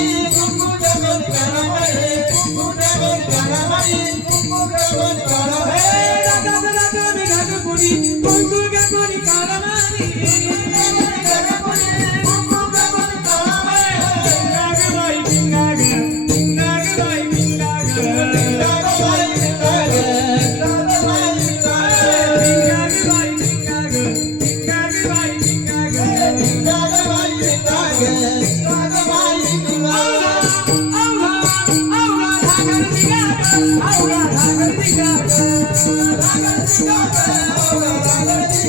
Yeah.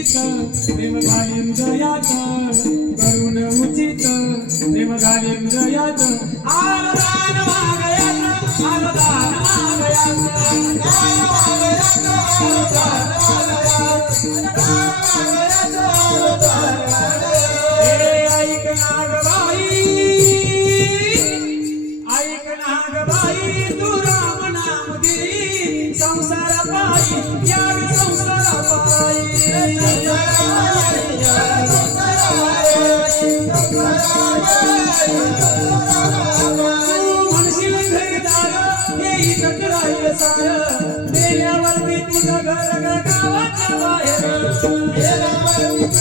उचित प्रेम दयात करुण उचित प्रेम झालेम दयात आलदान मागयात आलदान मागयात आलदान मागयात आलदान मागयात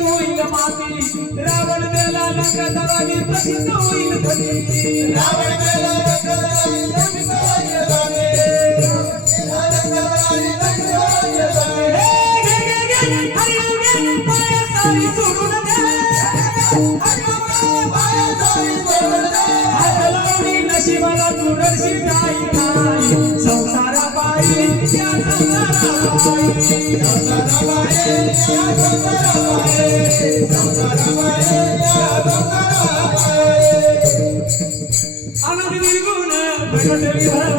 होईल माती? रावण वेला लंकासराने प्रसिद्ध होईल पती रावण वेला सोडून दे नशिबाला तू रशी जाईल संसारा पाहिजे संसारा पाहिजे संसारा पाहिजे Oh,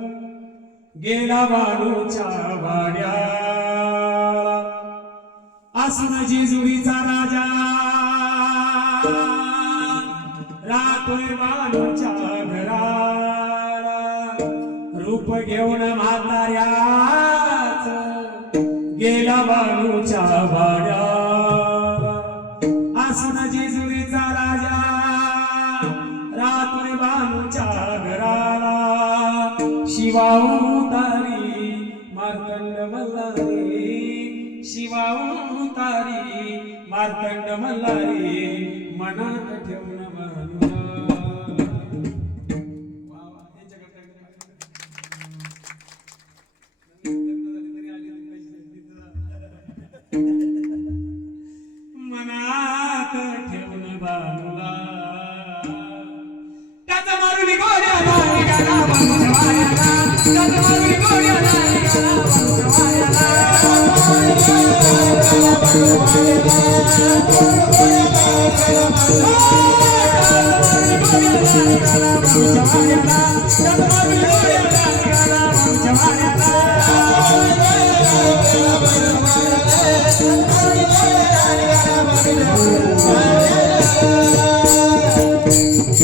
गेला वाळूच्या वाड्या आसन जेजुरीचा राजा. रातोय वाळूच्या घराला. रूप घेऊन म्हाताऱ्याच गेला वाळूच्या वाड्या आसन जेजुरीचा राजा. रातोय बानूच्या घराला. शिवाऊ शिवाऊ तारी मार्तंड मल्हारी मनात ठेवून मनात ठेवून बाळूला त्याचा मारुली गोड्याला निघाला बाळूच्या वाड्याला. त्याचा मारुली त्याचा मारुली